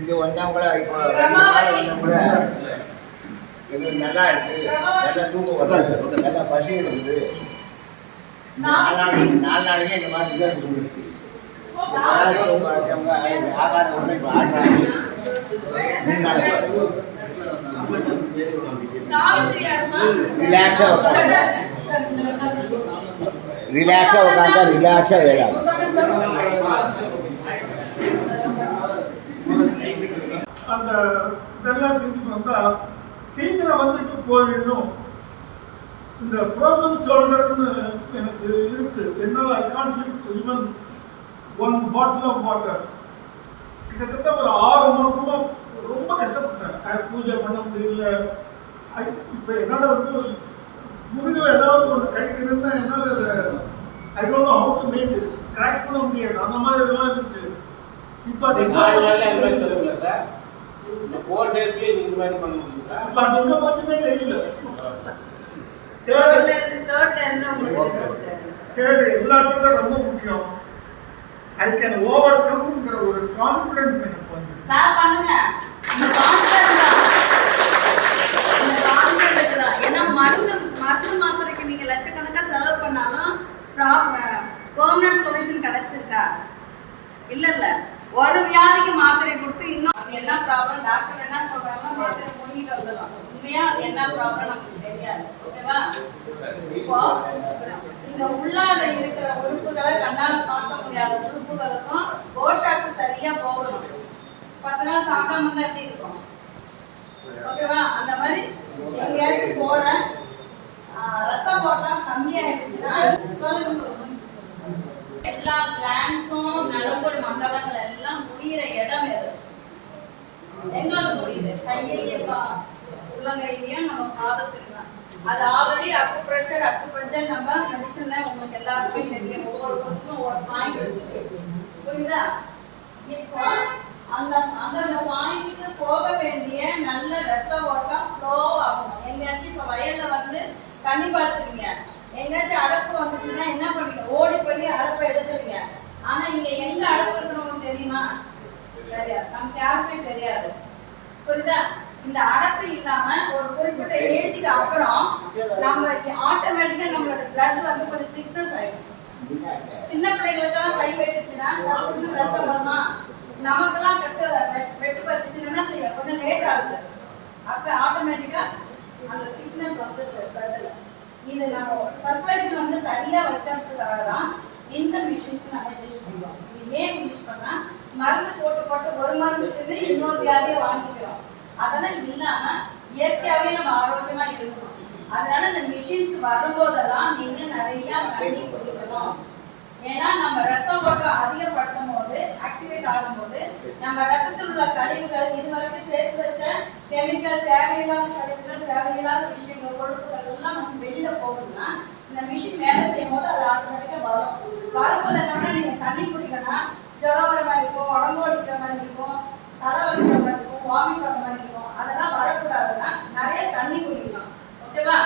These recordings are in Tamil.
இங்கே வந்தால் கூட இப்போ 2 நாள் வந்தால் கூட எங்களுக்கு நல்லா இருக்கு, நல்லா தூக்கம் வருது, நல்லா பசி இருக்குது. 4 நாளைக்கு இந்த மாதிரி ரிசல்ட் கொடுக்குது. ஆகாரம் வந்து இப்போ ஆடுறாங்க 3 நாளைக்கு ரிலாக்ஸாக உட்காந்து ரிலாக்ஸாக வேலை ஆகும். அந்த இதெல்லாம் செஞ்சுட்டு வந்தால் சீக்கிரம் வந்துட்டு போயிடணும். இந்த ஃப்ரோசன் ஷோல்டர்னு எனக்கு இருக்கு. என்னால் ஐ கான்ட் லிவ் ஈவன் 1 பாட்டில் ஆஃப் வாட்டர். கிட்டத்தட்ட ஒரு 6 மாதமாக ரொம்ப கஷ்டப்பட்டேன். பூஜை பண்ண முடியல. இப்போ என்னால் வந்து முதுகில் ஏதாவது ஒன்று கிடைக்குதுன்னா என்னால் I don't know how to make it. Scratch பண்ண முடியாது. அந்த மாதிரி எல்லாம் இருந்துச்சு. இப்போ அது சார் இந்த 4 டேஸ்லயே நீங்க மாதிரி பண்ண முடியுங்களா? இப்போ அது எங்க போச்சுன்னே தெரியல. தேர்ட் எல்லாத்துக்கும் ரொம்ப முக்கியம். ஐ கேன் ஓவர் கம்ங்கிற ஒரு கான்ஃபிடன்ஸ் எனக்கு வந்து பண்ணுங்க. ஏன்னா மருந்து மாத்திரைக்கு நீங்க லட்சக்கணக்கா செலவு பண்ணாலும் பெர்மனன்ட் சொல்யூஷன் கிடைச்சிருக்கா? இல்ல ஒரு வியாதிக்கு மாத்திரை கொடுத்து இன்னும் அது என்ன ப்ராப்ளம் டாக்டர் என்ன சொல்றாங்க மாத்திரை முடிக்கிட்டு வந்துடும். உண்மையா அது என்ன ப்ராப்ளம் நமக்கு தெரியாது. ஓகேவா? இப்போ இந்த உள்ளாத இருக்கிற உறுப்புகளை கண்ணால பார்க்க முடியாத உறுப்புகளுக்கும் போஷாக்கு சரியா போகணும். 10 நாள் சாப்பிடாம இருந்தா எப்படி இருக்கும்? ஓகேவா? அந்த மாதிரி எங்கேயாச்சும் போற ரத்த ஓட்டம் கம்மியாயிடுச்சுன்னா சொல்லுங்க. எல்லா கிளான்ஸும் நரம்பு மண்டலங்கள் எல்லாம் முடிகிற இடம் எது? எங்கால முடியுது? கையிலேயே உள்ளங்கையிலேயே நம்ம பாதத்துக்கு தான். அது ஆல்ரெடி அக்குப்ரெஷர் நம்ம மெடிசன்ல உங்களுக்கு எல்லாருக்குமே தெரியும். ஒவ்வொருவருக்கும் ஒரு பாயிண்ட் இருக்கு. புரியுதா? இப்போ அந்த பாயிண்ட்க்கு போக வேண்டிய நல்ல ரத்த ஓட்டம் ஃப்ளோ ஆகணும். எங்கேயாச்சும் இப்போ வயல்ல வந்து தண்ணி பாய்ச்சுறீங்க, எங்கேயாச்சும் அடப்பு வந்துச்சுன்னா என்ன பண்ணுவீங்க? ஓடி போய் அடப்பை எடுக்கிறீங்க. ஆனா இங்க எங்க அடப்பு இருக்கணும்னு தெரியுமா? தெரியாது. நமக்கு யாருமே தெரியாது. புரியுதா? இந்த அடப்பு இல்லாம ஒரு குறிப்பிட்ட ஏஜுக்கு அப்புறம் நம்ம ஆட்டோமேட்டிக்கா நம்மளோட பிளட் வந்து கொஞ்சம் திக்னஸ் ஆயிடும். சின்ன பிள்ளைகளுக்கெல்லாம் கை வெட்டுச்சுன்னா சட்டுன்னு ரத்தம் வருமா? நமக்கெல்லாம் வெட்டு பட்டுச்சுன்னா என்ன செய்ய? கொஞ்சம் லேட் ஆகுது. அப்ப ஆட்டோமேட்டிக்கா அந்த திக்னஸ் வந்துடுது பிளட்ல. இது நம்ம சர்க்குலேஷன் வந்து சரியா வைக்கிறதுக்காக தான் இந்த மிஷின்ஸ் நம்ம யூஸ் பண்ணுறோம். இது ஏன் யூஸ் பண்ணா மருந்து போட்டு ஒரு மருந்து சொல்லி இன்னொரு வியாதியை வாங்கிக்கிறோம். அதெல்லாம் இல்லாம இயற்கையாவே நம்ம ஆரோக்கியமா இருக்கணும். அதனால இந்த மிஷின்ஸ் வரும்போதெல்லாம் நீங்க நிறைய தண்ணி குடிக்கணும். ஏன்னா நம்ம ரத்த ஓட்டம் அதிகப்படுத்தும் போது ஆக்டிவேட் ஆகும்போது நம்ம ரத்தத்தில் உள்ள கழிவுகள் இதுவரைக்கும் சேர்த்து வச்ச கெமிக்கல் தேவையில்லாத கழிவுகள் தேவையில்லாத விஷயங்கள் கொழுப்புகள் எல்லாம் நமக்கு வெளியில போகுதுன்னா இந்த மிஷின் வேலை செய்யும் போது அது ஆட்டோமேட்டிக்கா வரும்போது என்னன்னா நீங்க தண்ணி குடிக்கணும். ஜுரம் வர மாதிரி இருக்கும், உடம்பு வலிக்கிற மாதிரி இருக்கும், தலை வலிக்கிற மாதிரி இருக்கும், வாமிட் வர மாதிரி இருக்கும். அதெல்லாம் வரக்கூடாதுன்னா நிறைய தண்ணி குடிக்கணும். ஓகேவா?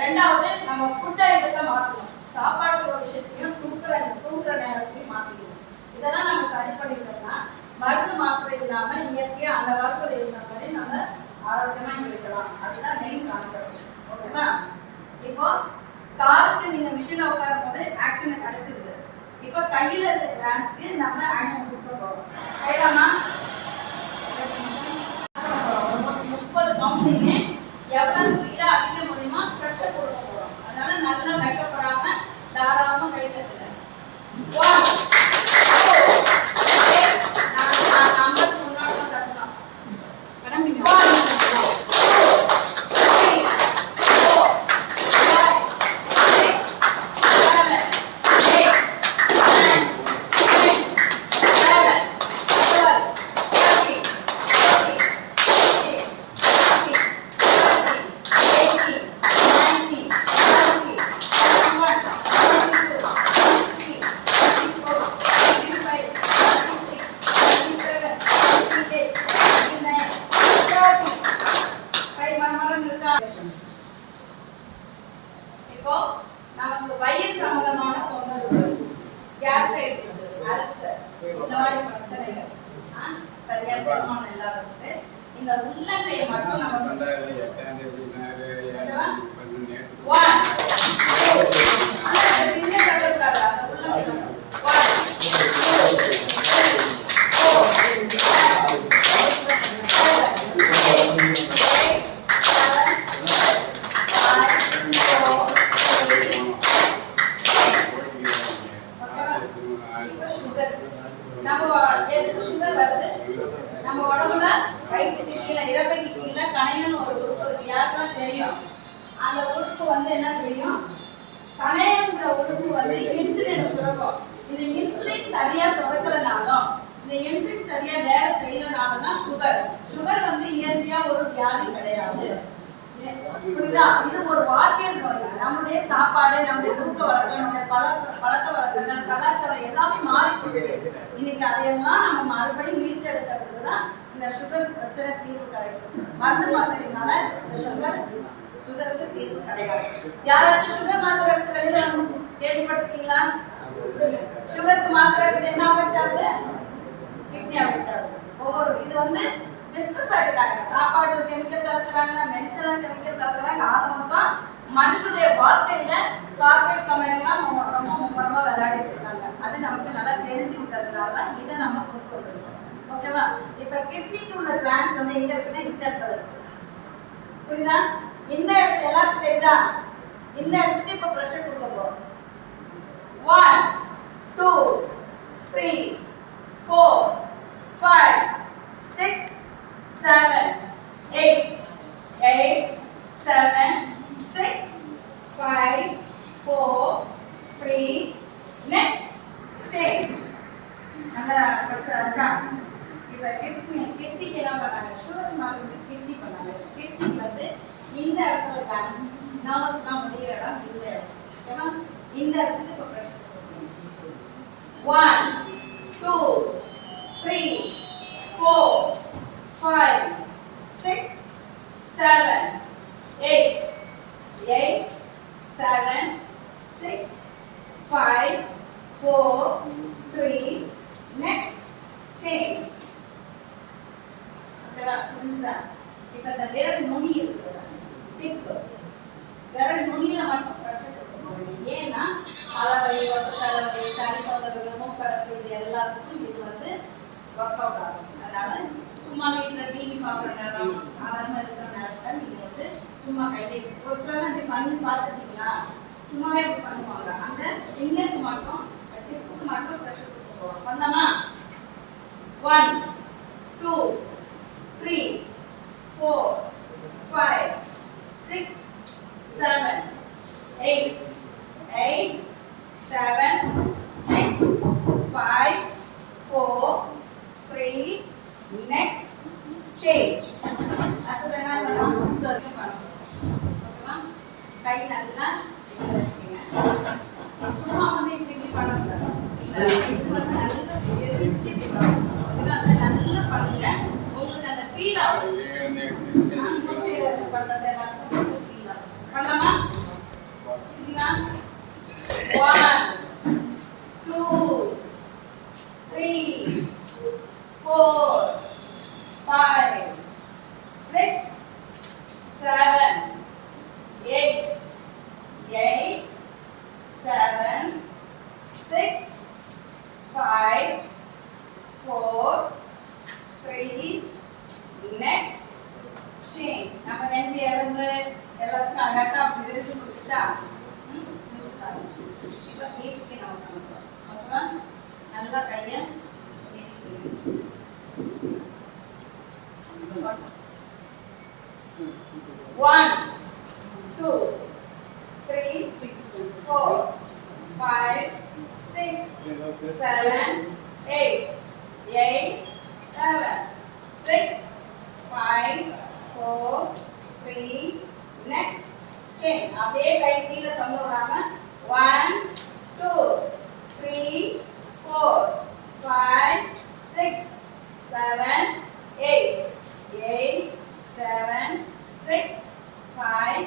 ரெண்டாவது நம்ம ஃபுட் ஐட்டத்தை மாற்றணும். சாப்பாடு ஒரு விஷயத்தையும் தூங்குற நேரத்தையும் மாற்றிக்கணும். இதெல்லாம் நம்ம சரி பண்ணிட்டோம்னா மருந்து மாத்திரை இல்லாம இயற்கையா அந்த காலத்துல இருந்த மாதிரி நம்ம ஆரோக்கியமா இருக்கலாம். அதுதான் மெயின் கான்செப்ட். ஓகேவா? இப்போ காலுக்கு நீங்க மிஷின்ல உட்காரும் போது ஆக்ஷன் கிடைச்சிருக்கு. இப்போ கையில இருக்க கிளான்ஸ்க்கு நம்ம ஆக்ஷன் கொடுக்க போறோம். செய்யலாமா? 30 கவுண்டிங்க எவ்வளவு ஸ்பீடா அடிக்க முடியுமோ ப்ரெஷர் கொடுக்க போறோம். அதனால நல்லா வெக்கப்படாம தாராளமா கை தட்டுங்க. 1 5 நம்ம உடம்புல வயிற்றுக்கு கீழே இறப்பைக்கு கீழே கணையன்னு ஒரு உறுப்பு இருக்கு. யாருக்கெல்லாம் தெரியும்? அந்த உறுப்பு வந்து என்ன செய்யும்? கணையங்கிற உறுப்பு வந்து இன்சுலின் சுரக்கும். இந்த இன்சுலின் சரியா சுரக்கலனாலும், இந்த இன்சுலின் சரியா வேலை செய்யறனால தான் சுகர் வந்து இயற்கையா ஒரு வியாதி கிடையாது. புரியுதா? இது ஒரு வாழ்வியல் நோய். நம்முடைய சாப்பாடு, நம்முடைய தூக்க வழக்கம், நம்முடைய பழக்க வழக்கங்கள், கலாச்சாரம் எல்லாமே மாறி போச்சு. இன்னைக்கு அதையெல்லாம் நம்ம மறுபடியும் மீட்டெடுக்கிறதுக்கு தான் இந்த சுகர் பிரச்சனை தீர்வு கிடைக்கும். மருந்து மாத்திரைனால இந்த சுகருக்கு தீர்வு கிடையாது. யாராச்சும் சுகர் மாத்திரை எடுத்து வெளியில வந்து கேள்விப்பட்டிருக்கீங்களா? சுகருக்கு மாத்திரை எடுத்து என்ன அஃபெக்ட் ஆகுது? கிட்னி அஃபெக்ட் ஆகுது. இது வந்து பிசினஸ் ஆகிட்டாங்க. சாப்பாடு கெமிக்கல் கலக்குறாங்க, மெடிசன் கெமிக்கல் கலக்குறாங்க. ஆக மொத்தம் மனுஷனுடைய வாழ்க்கையில கார்பரேட் கம்பெனிலாம் ரொம்ப விளையாடிட்டு இருக்காங்க. அது நமக்கு நல்லா தெரிஞ்சுக்கிட்டதுனால தான் இதை நம்ம கொண்டு வந்துருக்கோம். ஓகேவா? இப்ப கிட்னிக்கு உள்ள பிளான்ஸ் வந்து எங்க இருக்குன்னா இந்த இடத்துல இருக்கு. புரியுதா? இந்த இடத்துல எல்லாத்துக்கும் தெரியுதா? இந்த இடத்துக்கு இப்ப ப்ரெஷர் கொடுக்க போறோம். 1 2 3 4 5 6 7 8 8 7 6 5 4 3 next change. நல்லா ப்ரெஷர் ஆச்சா? இப்ப கிட்னிக்கு என்ன பண்ணாங்க? சுகர் மாத்திரைக்கு கிட்னி பண்ணாங்க. கிட்னி வந்து இந்த இடத்துல பிளான்ஸ் நர்வஸ்லாம் முடிகிற இடம் இந்த இடம். ஓகேவா? இந்த இடத்துக்கு இப்போ ப்ரெஷர் 1 2 3 4 5 6 7 8 8 7 6 5 4 3 next change. ஓகேவா? புரிஞ்சுதா? இப்போ இந்த விரல் நுனி இருக்கு, டிப் விரல் நுனியில மட்டும் ப்ரெஷர் கொடுக்க போறீங்க. ஏன்னா தலைவலி, தலைவலி, சளி தொந்தரவு, மூக்கடப்பு இது எல்லாத்துக்கும் இது வந்து ஒர்க் அவுட் ஆகும். அதனால சும்மா வீட்டில் டிவி பார்க்குற நேரம், சாதாரணமாக இருக்கிற நேரத்தில் நீங்கள் வந்து சும்மா கையிலே ஒரு சிலர் இப்படி பண்ணி பார்த்துட்டீங்களா? சும்மாவே இப்படி பண்ணுவாங்க. அந்த ஃபிங்கருக்கு மட்டும் டிப்புக்கு மட்டும் ப்ரெஷர் கொடுக்க போகிறோம். பண்ணலாமா? 1 2 3 4 5 6 7 8 8 7 6 5 4 3 next change. அடுத்து என்ன பண்ணலாம்? சர்க்கு பண்ணலாம். ஓகேவா? கை நல்லா வச்சுக்கோங்க. சும்மா வந்து இப்படி பண்ணக்கூடாது. இது வந்து நல்லா எரிச்சு நல்லா பண்ணுங்க. உங்களுக்கு அந்த ஃபீல் ஆகும். மூச்சு பண்றது எல்லாத்துக்கும் ஃபீல் ஆகும். பண்ணலாமா? சரிங்களா? 1 2 3 4 5 6 7 8 8 7 6 5 4 3 next change. நம்ம நெஞ்சு எலும்பு எல்லாத்துக்கும் அழகா அப்படி விரிச்சு கொடுத்துச்சா? இப்போ நீட்டுக்கு நம்ம பண்ணுறோம். ஓகேவா? நல்லா கையை நீட்டிக்கிறீங்க. 1 2 3 4 5 6 7 8 8 7 6 5 4 3 next change. அப்படியே கை கீழே தொங்க விடாம 1 2 3 4 5 6 7 8 8 7 6 5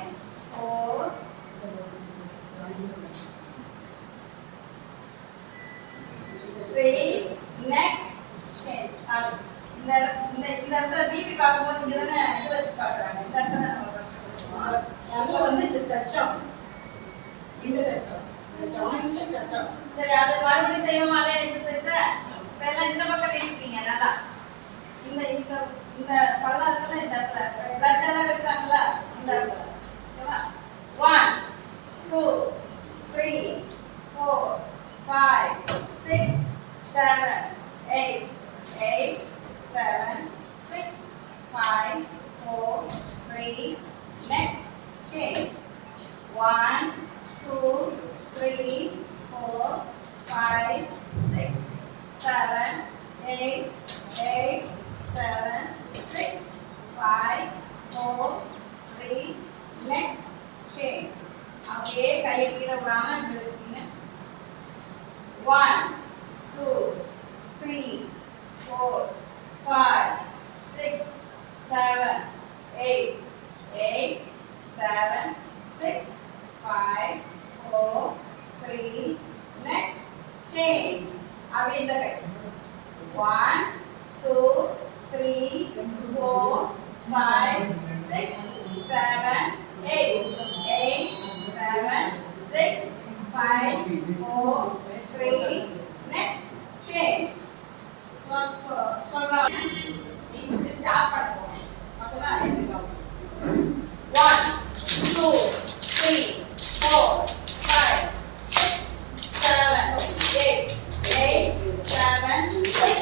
4 3 next change. இந்த இடத்துல பிபி பார்க்கும்போது இங்க தானே இது வச்சு பார்க்குறாங்க. இந்த இடத்துல டச்சம் இந்த டச்சம் ஜாயிண்ட்ல டச்சம். சரி, அது மறுபடியும் செய்வோமா அதே எக்ஸசைஸ? இப்ப எல்லாம் இந்த பக்கம் நீட்டிங்க நல்லா. இந்த இந்த இந்த பள்ளம் இருக்குல்ல, இந்த இடத்துல பிளட் எல்லாம் எடுக்கிறாங்கல்ல, இந்த இடத்துல. ஓகேவா? 1 2 3 4 5 6 7 8 8 7 6 5 4 3 next chain 1 2 3 4 5 6 7 8 8 7 6 5 4 3 next chain. அப்படியே கையை கீழே விடாம இப்படி வச்சுக்கீங்க. 1 2 3 4 5 6 7 8 8 7 6 5 4 3 next chain. அப்படியே இந்த கை 1 2 3 4 5 6 7 8 8 7 6 5 4 3 next chain. சொல்லலாம். நீங்க டாப் பண்ணுவோம். ஓகேவா? 1 2 3 4 5 6 7 8 8 7 6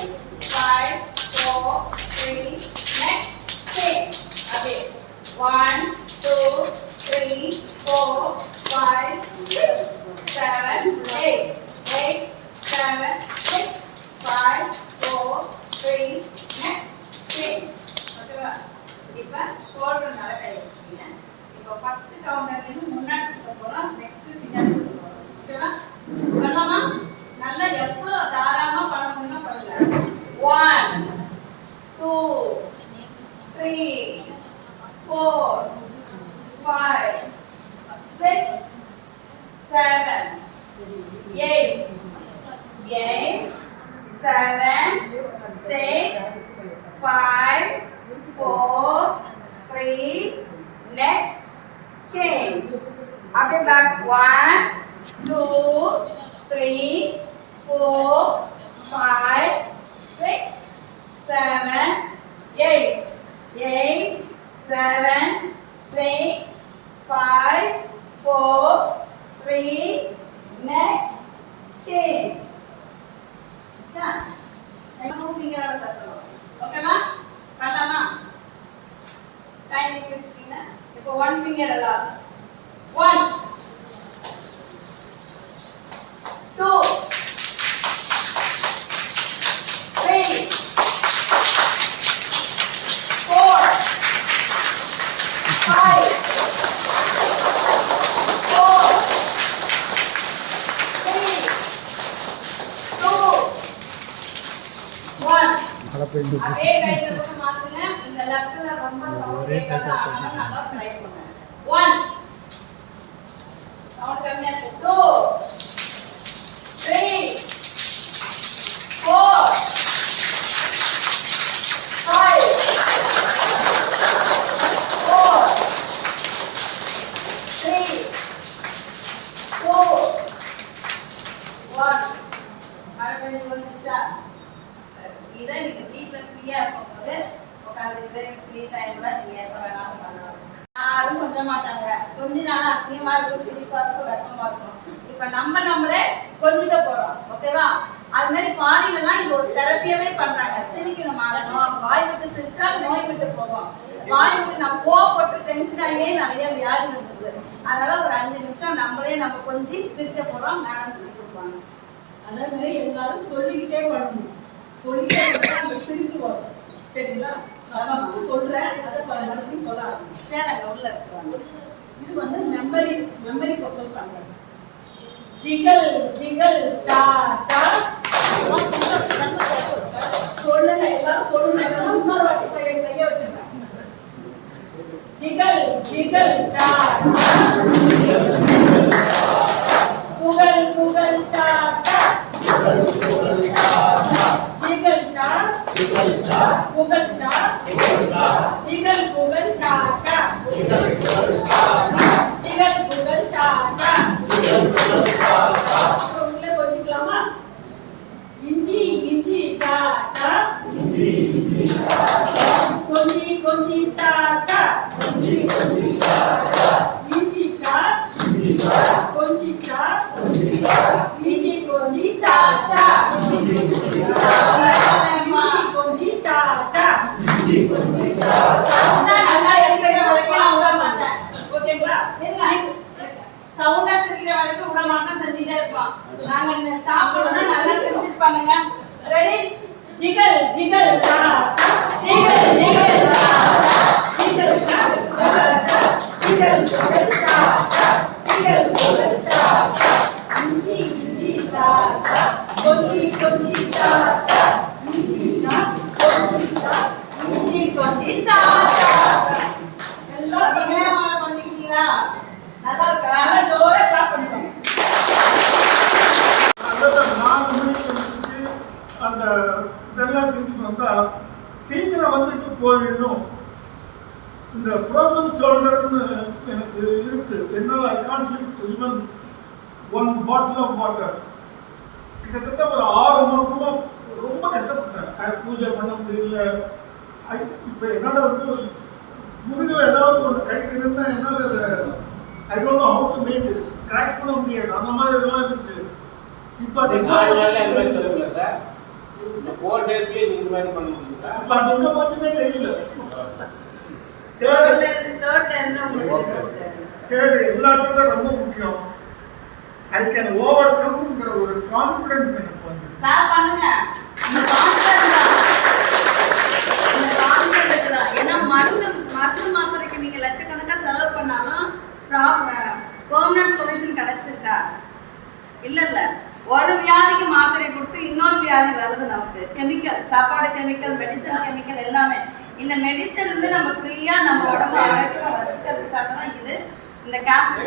5 4 3 next chain. அப்படியே 1 2 3 4 5 6 7 8 8 7 6 5 4 3 next chain. ஓகேவா? இப்போ ஷோல்டர் மேல கை வச்சுக்கீங்க. இப்போ ஃபர்ஸ்ட் கவுண்டர்ல இருந்து முன்னாடி சுத்த போறோம், நெக்ஸ்ட் பின்னாடி சுத்த போறோம். ஓகேவா? பண்ணலாமா? நல்லா எவ்வளவு தாராளமா பண்ண முடியுமோ பண்ணுங்க. 1 2 3 4 5 6 7 8 8 7 6 5 4 3 next change. After back 1 2 3 4 5 6 7 8 8 7 6 5 4 3 next change. Done. Now finger out தட்டணும். ஓகேவா? பண்ணலாமா? டைம் வச்சுக்கீங்க. இப்போ 1 finger எல்லாம் 1 2 3 4 5 4 3 2 1. அப்படியே கையை மாத்துங்க. இந்த லெஃப்ட்ல ரொம்ப சவுண்ட் கேட்காது, அதனால நல்லா ட்ரை பண்ணுங்க. 1 சவுண்ட் கம்மியா இருக்கு. 2 3 4 5 4 3 2 1. மறுபடியும் வந்துச்சா? இதை நீங்க வீட்ல ஃப்ரீயா இருக்கும்போது உட்காந்துட்டு ஃப்ரீ டைம்ல நீங்க எப்ப வேணாலும் பண்ணலாம். யாரும் கொஞ்ச மாட்டாங்க. கொஞ்ச நாள் அசிங்கமா இருக்கும், சிரிப்பா இருக்கும், வெக்கமா இருக்கும். இப்ப நம்மளே கொஞ்சிக்க போறோம். ஓகேவா? அது மாதிரி ஃபாரின்ல எல்லாம் இது ஒரு தெரப்பியாவே பண்றாங்க. சிரிக்கணும், ஆகணும். வாய் விட்டு சிரிச்சா நோய் விட்டு போகும். வாய் விட்டு நம்ம கோவப்பட்டு டென்ஷன் ஆகியே நிறைய வியாதி இருக்குது. அதனால ஒரு 5 நிமிஷம் நம்ம கொஞ்சம் சிரிக்க போறோம். மேடம் சொல்லி கொடுப்பாங்க. அதே மாதிரி எல்லாரும் சொல்லிக்கிட்டே வரணும். சொல்லிட்டே இருந்தா அந்த சிரிப்பு வரும். சரிங்களா? நான் ஃபர்ஸ்ட் சொல்றேன், அதை மறுபடியும் சொல்ல ஆரம்பிச்சு. சரி, அங்க உள்ள இருக்கிறாங்க. இது வந்து மெமரி கொஸ்டின் பண்றது. ஜிகல் ஜிகல் சா சா சொல்லுங்க, எல்லாரும் சொல்லுங்க. இன்னொரு வாட்டி செய்ய வச்சிருக்கேன். ஜிகல் ஜிகல் சா புகழ் புகழ் சா சா ஜிகல் சா புகழ் சா ஜிகல் புகழ் சா சா ஜிகல் புகழ் ஸ்டாப் பண்ணா நல்லா செஞ்சுட்டு பண்ணுங்க. ரெடி? ஜிகல் ஜிகல் ஜா ஜிகல் ஜிகல் ஜா ஜிகல் ஜா ஜிகல் ஜிகல் ஜா ஜிகல் ஜிகல் ஜா இஞ்சி இஞ்சி ஜா கொஞ்சி கொஞ்சி ஜா இஞ்சி ஜா கொஞ்சி ஜா இஞ்சி கொஞ்சி ஜா எல்லாம் நீங்களே பண்ணிக்கிட்டீங்களா? நல்லா இருக்கா? நல்லா ஜோரா கிளாப் பண்ணுங்க. அதான் 4 மணிக்கு வந்துட்டு அந்த இதெல்லாம் செஞ்சுட்டு வந்தா சீக்கிரம் வந்துட்டு போயிடணும். இந்த ஃப்ரோசன் ஷோல்டர்னு எனக்கு இருக்கு. என்னால் ஐ கான்ட் லிவ் ஈவன் 1 பாட்டில் ஆஃப் வாட்டர். கிட்டத்தட்ட ஒரு 6 மாசமா ரொம்ப கஷ்டப்பட்டேன். பூஜை பண்ண முடியல. இப்போ என்னால் வந்து முதுகில் ஏதாவது ஒன்று கிடைக்குதுன்னா என்னால் I don't know how to make it. Scratch பண்ண முடியாது. அந்த மாதிரி இதெல்லாம் இருந்துச்சு. இப்போ அது 4 நாள்ல அந்த மாதிரி சொல்லுங்களா சார்? இந்த 4 டேஸ்லயே நீங்க இந்த மாதிரி பண்ண முடியுங்களா? இப்போ அது எங்கே போச்சுன்னே தெரியல. தேர்ட்ல இருந்து உங்களுக்கு தேர்டு எல்லாத்துக்கும் ரொம்ப முக்கியம். ஐ கேன் ஓவர் கம்ங்கிற ஒரு கான்ஃபிடன்ஸ் எனக்கு வந்து ஸ்டாப் பண்ணுங்க. இந்த கான்ஃபிடன்ஸ் தான். இந்த கான்ஃபிடன்ஸ் தான். ஏன்னா மருந்து மாத்திரைக்கு நீங்க லட்சக்கணக்கா செலவு பண்ணாலும் பெர்மனன்ட் சொல்யூஷன் கிடைச்சிருக்கா? இல்ல ஒரு வியாதிக்கு மாத்திரை கொடுத்து இன்னொரு வியாதி வருது நமக்கு. கெமிக்கல், சாப்பாடு கெமிக்கல், மெடிசன் கெமிக்கல் எல்லாமே. இந்த மெடிசன் வந்து நம்ம ஃப்ரீயா நம்ம உடம்பு ஆரோக்கியமா வச்சுக்கிறதுக்காக தான் இது இந்த கேம்ப்.